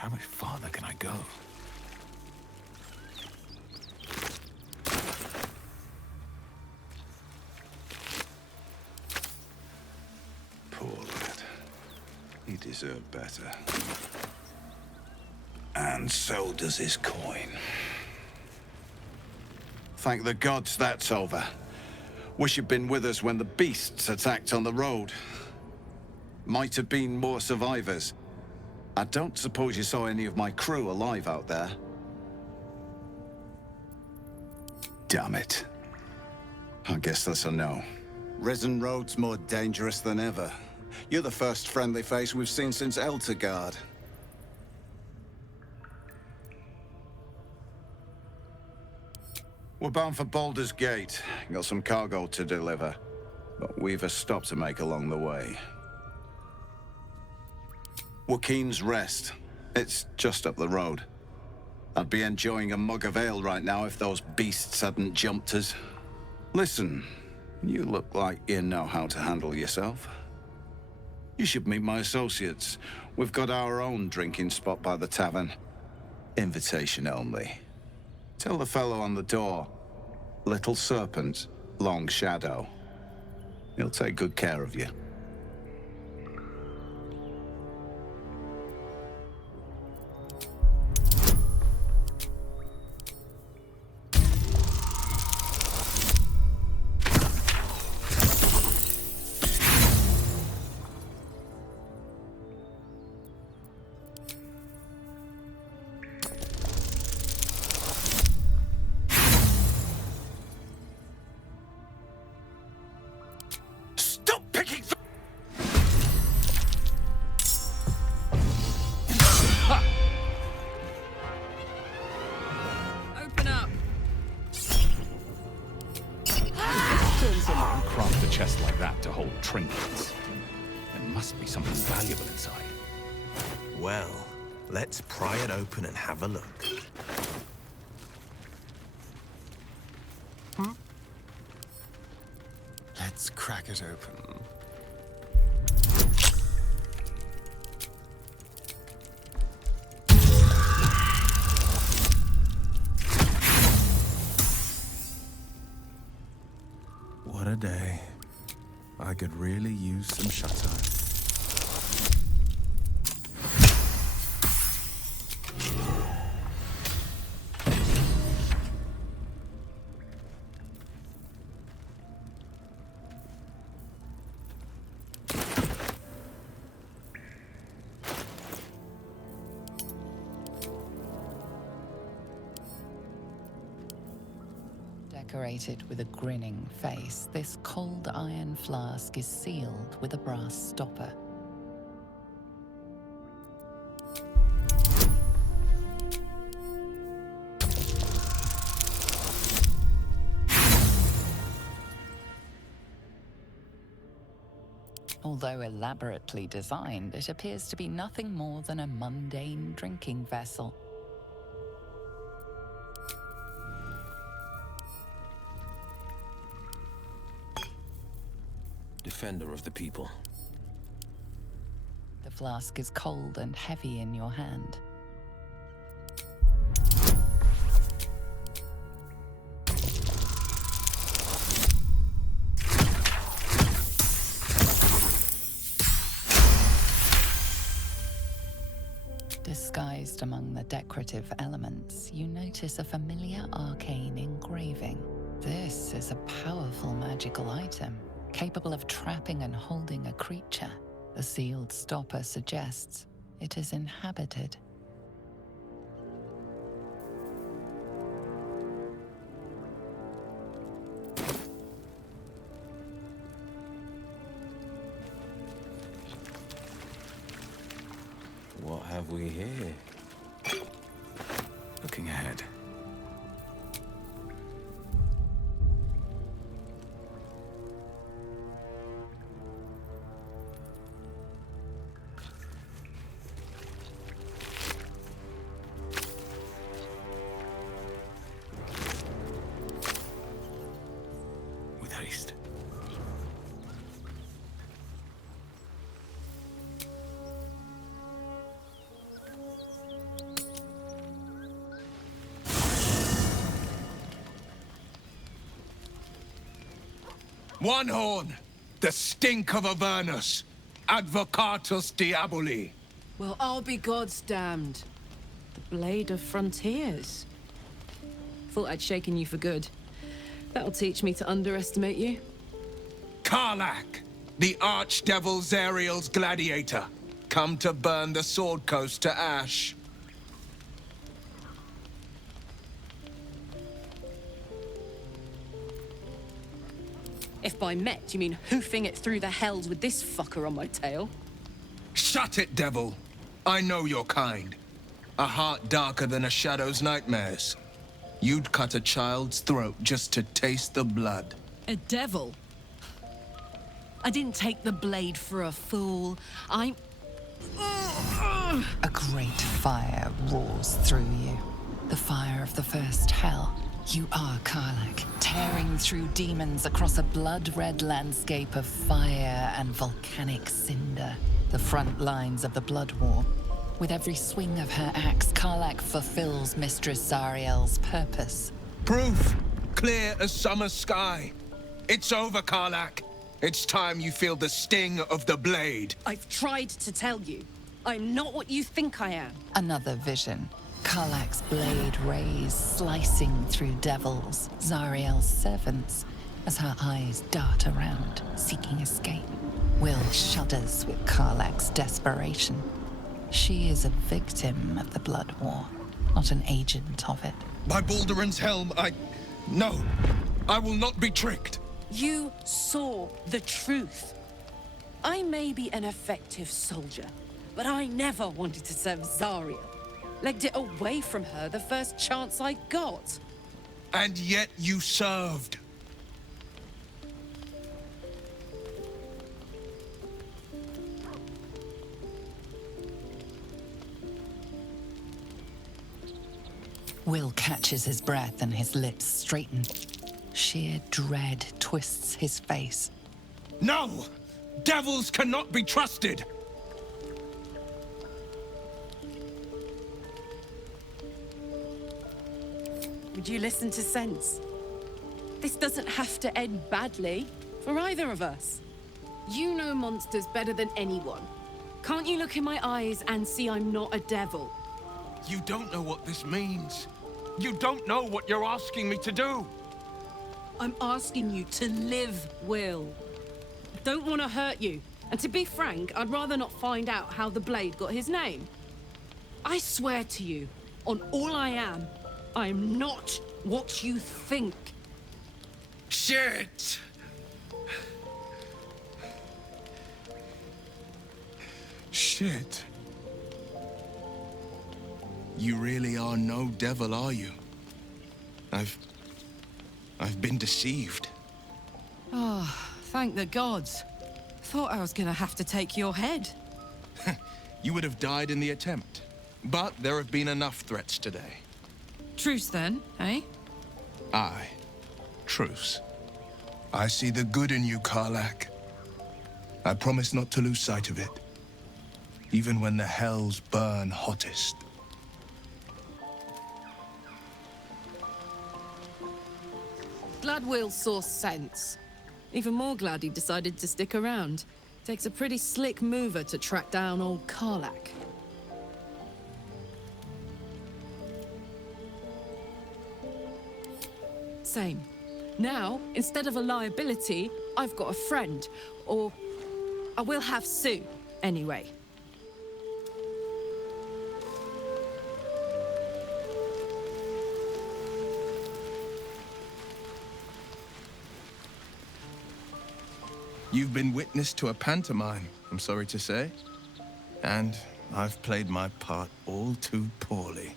How much farther can I go? Poor lad. He deserved better. And so does his coin. Thank the gods that's over. Wish you'd been with us when the beasts attacked on the road. Might have been more survivors. I don't suppose you saw any of my crew alive out there. Damn it. I guess that's a no. Risen Road's more dangerous than ever. You're the first friendly face we've seen since Eltergard. We're bound for Baldur's Gate. Got some cargo to deliver. But we've a stop to make along the way. Joaquin's Rest. It's just up the road. I'd be enjoying a mug of ale right now if those beasts hadn't jumped us. Listen, you look like you know how to handle yourself. You should meet my associates. We've got our own drinking spot by the tavern. Invitation only. Tell the fellow on the door. Little Serpent, Long Shadow. He'll take good care of you. Craft a chest like that to hold trinkets. There must be something valuable inside. Well, let's pry it open and have a look. Let's crack it open. What a day. I could really use some shut-eye. Decorated with a grinning face, this cold iron flask is sealed with a brass stopper. Although elaborately designed, it appears to be nothing more than a mundane drinking vessel. Defender of the people. The flask is cold and heavy in your hand. Disguised among the decorative elements, you notice a familiar arcane engraving. This is a powerful magical item, capable of trapping and holding a creature. The sealed stopper suggests it is inhabited. What have we here? Looking ahead. With haste. One horn, the stink of Avernus, advocatus diaboli. Well, I'll be God's damned. The Blade of Frontiers. Thought I'd shaken you for good. That'll teach me to underestimate you. Karlach, the Archdevil Zariel's gladiator, come to burn the Sword Coast to ash. If by met you mean hoofing it through the hells with this fucker on my tail. Shut it, devil. I know your kind. A heart darker than a shadow's nightmares. You'd cut a child's throat just to taste the blood. A devil? I didn't take the blade for a fool. I'm... A great fire roars through you. The fire of the first hell. You are Karlach, tearing through demons across a blood-red landscape of fire and volcanic cinder. The front lines of the blood war. With every swing of her axe, Karlach fulfills Mistress Zariel's purpose. Proof, clear as summer sky. It's over, Karlach. It's time you feel the sting of the blade. I've tried to tell you. I'm not what you think I am. Another vision. Karlach's blade rays slicing through devils, Zariel's servants, as her eyes dart around, seeking escape. Will shudders with Karlach's desperation. She is a victim of the blood war, not an agent of it. By Balduran's helm, No, I will not be tricked. You saw the truth. I may be an effective soldier, but I never wanted to serve Zariel. Legged it away from her the first chance I got. And yet you served. Will catches his breath and his lips straighten. Sheer dread twists his face. No! Devils cannot be trusted! Would you listen to sense? This doesn't have to end badly for either of us. You know monsters better than anyone. Can't you look in my eyes and see I'm not a devil? You don't know what this means. You don't know what you're asking me to do. I'm asking you to live, Will. I don't want to hurt you. And to be frank, I'd rather not find out how the Blade got his name. I swear to you, on all I am not what you think. Shit! Shit. You really are no devil, are you? I've been deceived. Oh, thank the gods. Thought I was gonna have to take your head. You would have died in the attempt. But there have been enough threats today. Truce then, eh? Aye. Truce. I see the good in you, Karlach. I promise not to lose sight of it. Even when the hells burn hottest. Glad Will saw sense. Even more glad he decided to stick around. Takes a pretty slick mover to track down old Karlach. Same. Now, instead of a liability, I've got a friend. Or I will have Sue, anyway. You've been witness to a pantomime, I'm sorry to say. And I've played my part all too poorly.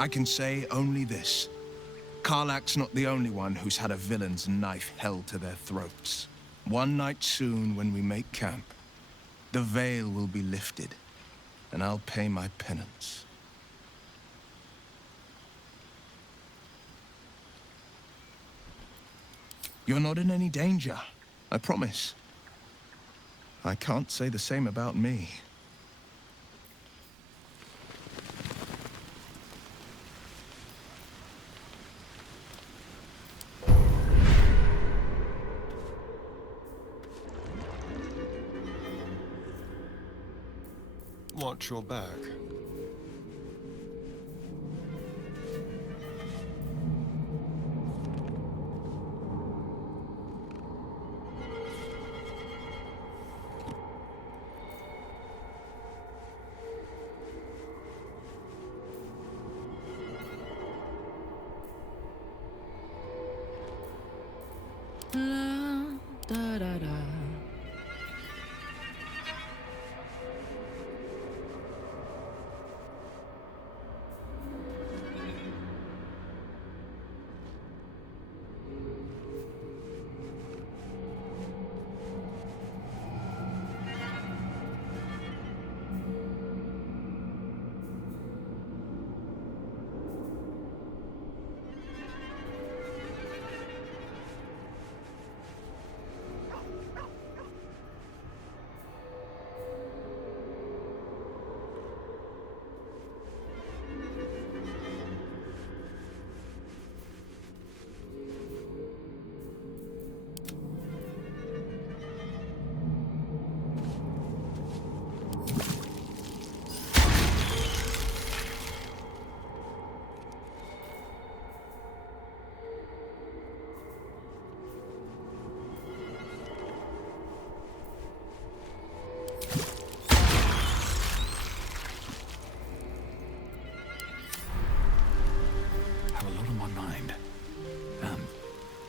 I can say only this. Karlach's not the only one who's had a villain's knife held to their throats. One night soon, when we make camp, the veil will be lifted, and I'll pay my penance. You're not in any danger, I promise. I can't say the same about me. Watch your back. La, da, da, da. Have a lot on my mind.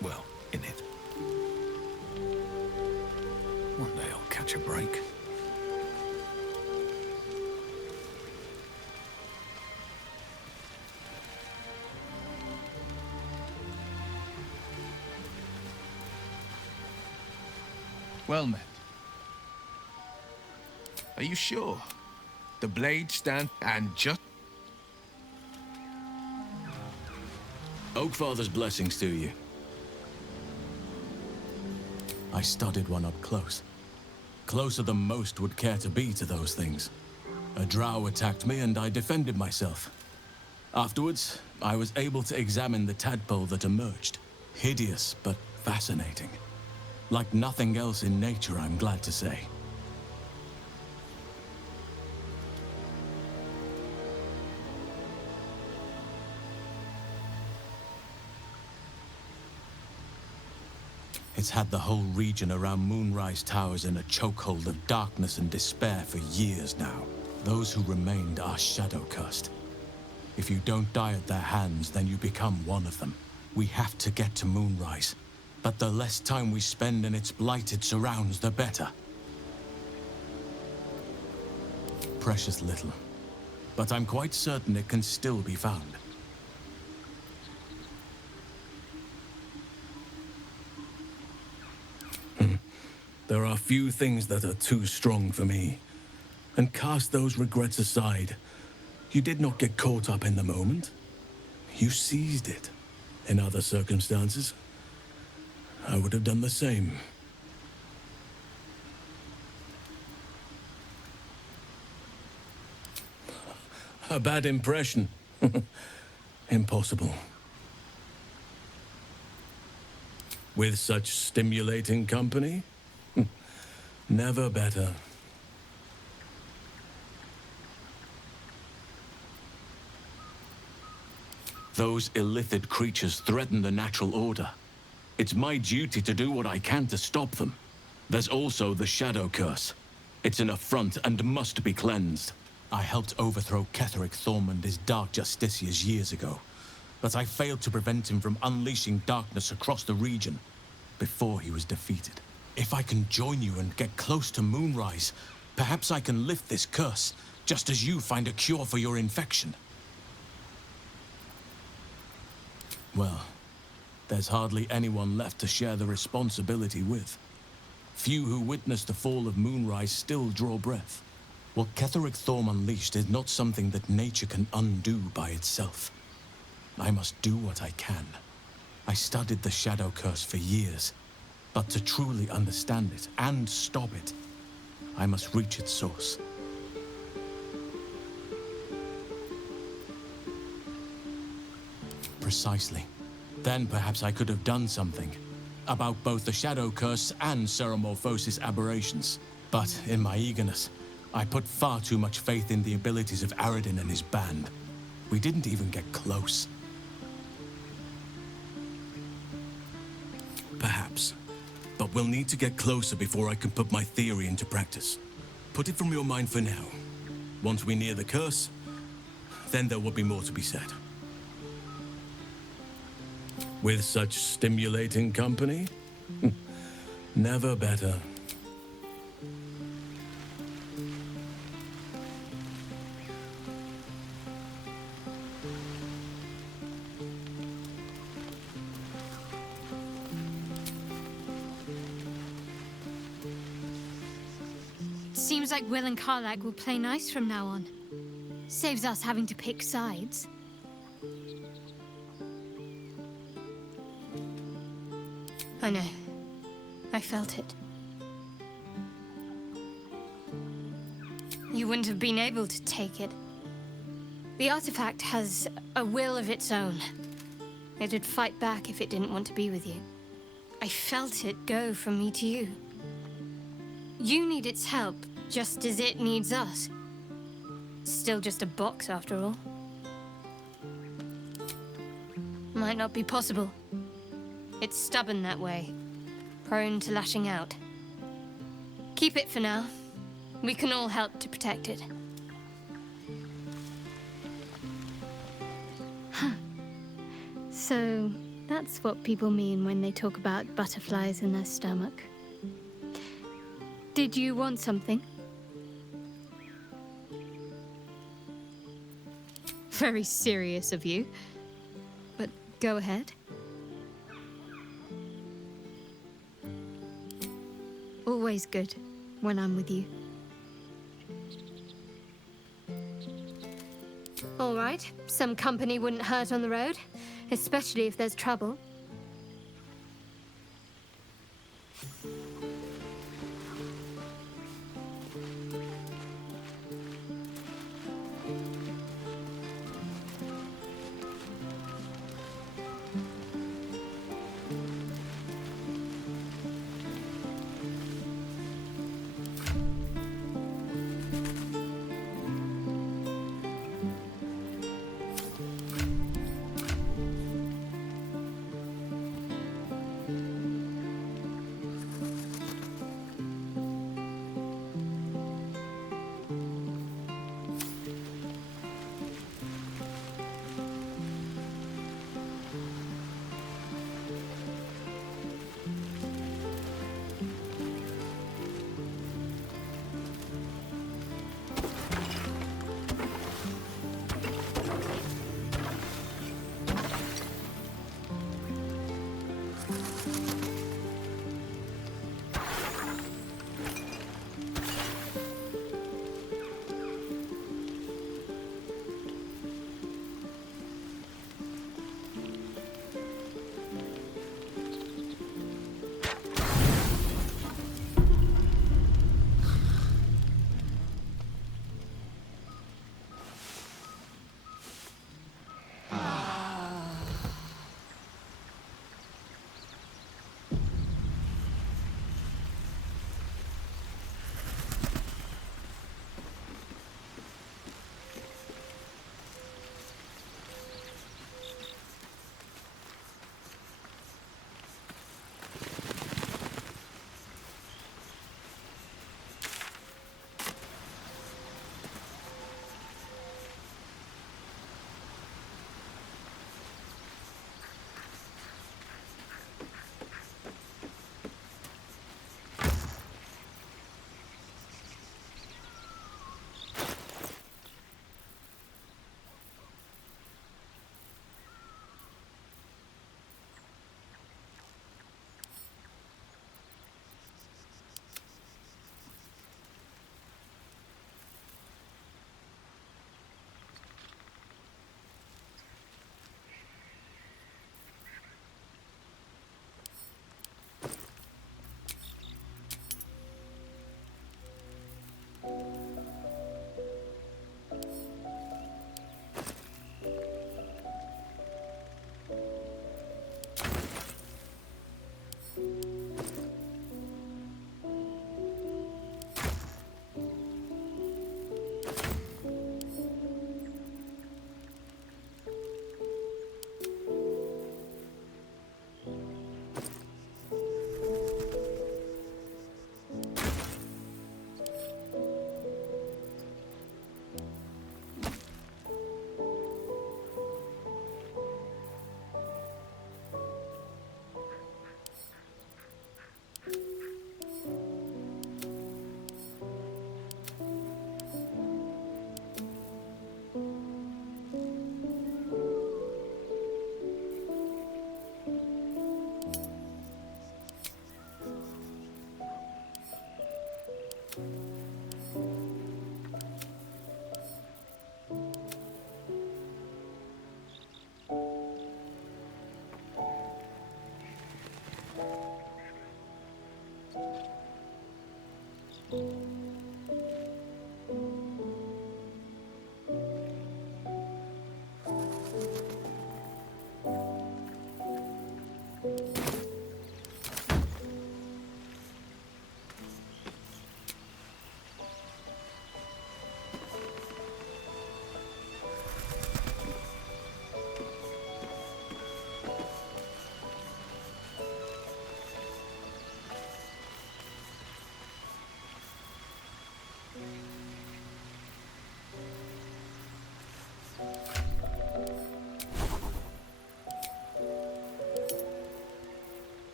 Well, in it. One day I'll catch a break. Well met. Are you sure? The blade stand and just... Oakfather's blessings to you. I studied one up close. Closer than most would care to be to those things. A drow attacked me and I defended myself. Afterwards, I was able to examine the tadpole that emerged. Hideous, but fascinating. Like nothing else in nature, I'm glad to say. It's had the whole region around Moonrise Towers in a chokehold of darkness and despair for years now. Those who remained are shadow-cursed. If you don't die at their hands, then you become one of them. We have to get to Moonrise, but the less time we spend in its blighted surrounds, the better. Precious little, but I'm quite certain it can still be found. There are few things that are too strong for me. And cast those regrets aside. You did not get caught up in the moment. You seized it. In other circumstances, I would have done the same. A bad impression. Impossible. With such stimulating company? Never better. Those illithid creatures threaten the natural order. It's my duty to do what I can to stop them. There's also the Shadow Curse. It's an affront and must be cleansed. I helped overthrow Ketheric Thorm and his Dark Justiciars years ago, but I failed to prevent him from unleashing darkness across the region before he was defeated. If I can join you and get close to Moonrise, perhaps I can lift this curse, just as you find a cure for your infection. Well, there's hardly anyone left to share the responsibility with. Few who witnessed the fall of Moonrise still draw breath. What Ketheric Thorm unleashed is not something that nature can undo by itself. I must do what I can. I studied the Shadow Curse for years, but to truly understand it and stop it, I must reach its source. Precisely. Then perhaps I could have done something about both the Shadow Curse and Ceremorphosis aberrations. But in my eagerness, I put far too much faith in the abilities of Aradin and his band. We didn't even get close. Perhaps. But we'll need to get closer before I can put my theory into practice. Put it from your mind for now. Once we near the curse, then there will be more to be said. With such stimulating company? Never better. Seems like Will and Karlach will play nice from now on. Saves us having to pick sides. I know. I felt it. You wouldn't have been able to take it. The artifact has a will of its own. It'd fight back if it didn't want to be with you. I felt it go from me to you. You need its help, just as it needs us. Still just a box, after all. Might not be possible. It's stubborn that way, prone to lashing out. Keep it for now. We can all help to protect it. Huh. So, that's what people mean when they talk about butterflies in their stomach. Did you want something? Very serious of you. But go ahead. Always good when I'm with you. All right, some company wouldn't hurt on the road, especially if there's trouble.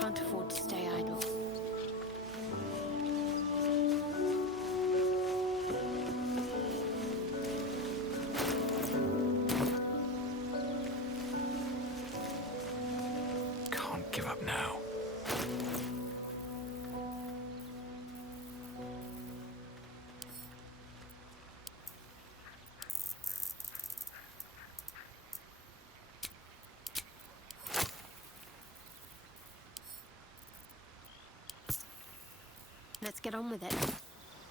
Can't afford to stay idle. Can't give up now. Let's get on with it.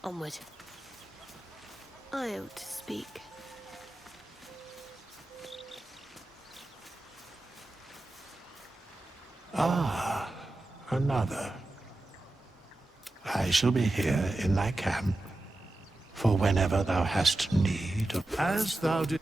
Onward. I ought to speak. Another. I shall be here in thy camp, for whenever thou hast need of... As thou did...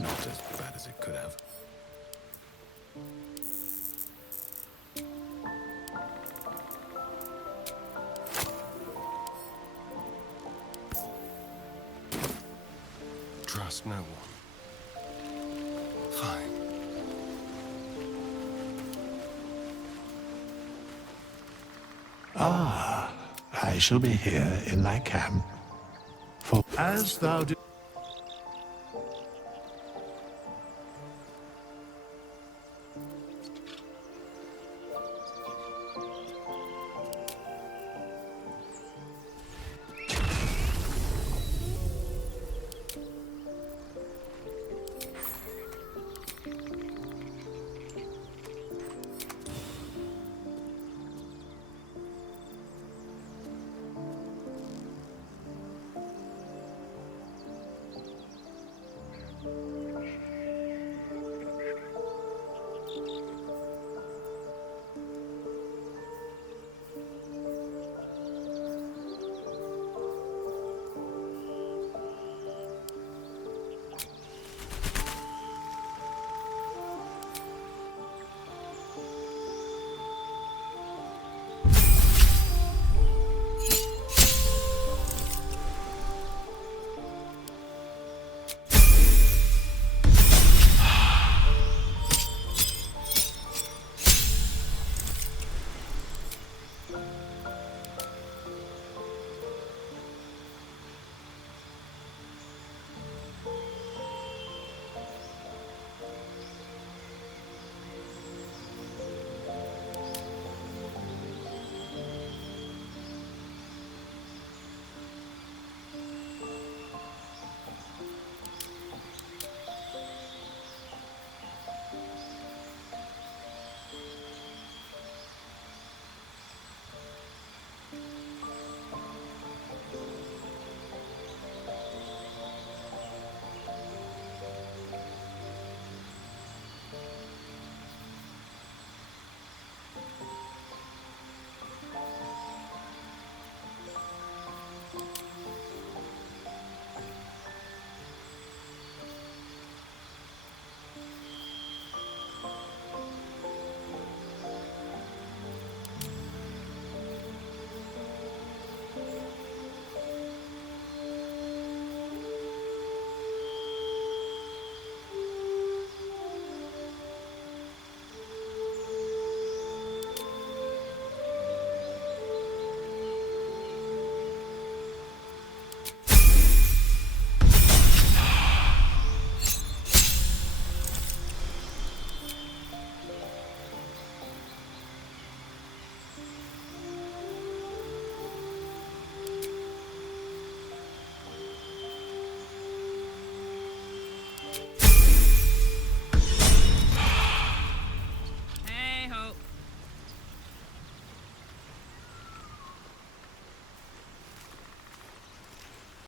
Not as bad as it could have. Trust no one. Fine. I shall be here in thy camp. For as thou do.